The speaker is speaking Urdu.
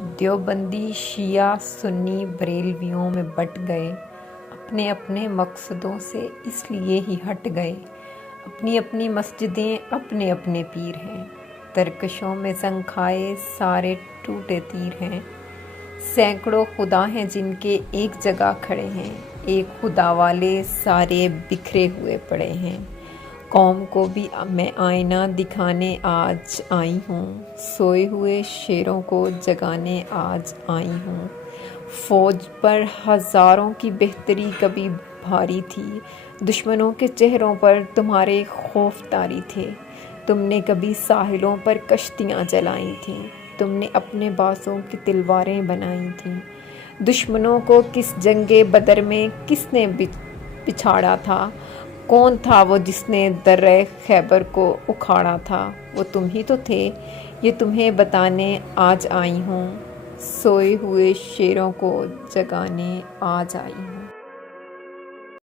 دیوبندی شیعہ سنی بریلویوں میں بٹ گئے، اپنے اپنے مقصدوں سے اس لیے ہی ہٹ گئے، اپنی اپنی مسجدیں اپنے اپنے پیر ہیں، ترکشوں میں زنگ کھائے سارے ٹوٹے تیر ہیں، سینکڑوں خدا ہیں جن کے ایک جگہ کھڑے ہیں، ایک خدا والے سارے بکھرے ہوئے پڑے ہیں، قوم کو بھی میں آئینہ دکھانے آج آئی ہوں، سوئے ہوئے شیروں کو جگانے آج آئی ہوں، فوج پر ہزاروں کی بہتری کبھی بھاری تھی، دشمنوں کے چہروں پر تمہارے خوف طاری تھے، تم نے کبھی ساحلوں پر کشتیاں چلائی تھیں، تم نے اپنے بازوں کی تلواریں بنائی تھیں، دشمنوں کو کس جنگ بدر میں کس نے پچھاڑا تھا، کون تھا وہ جس نے درہ خیبر کو اکھاڑا تھا، وہ تم ہی تو تھے، یہ تمہیں بتانے آج آئی ہوں، سوئے ہوئے شیروں کو جگانے آج آئی ہوں۔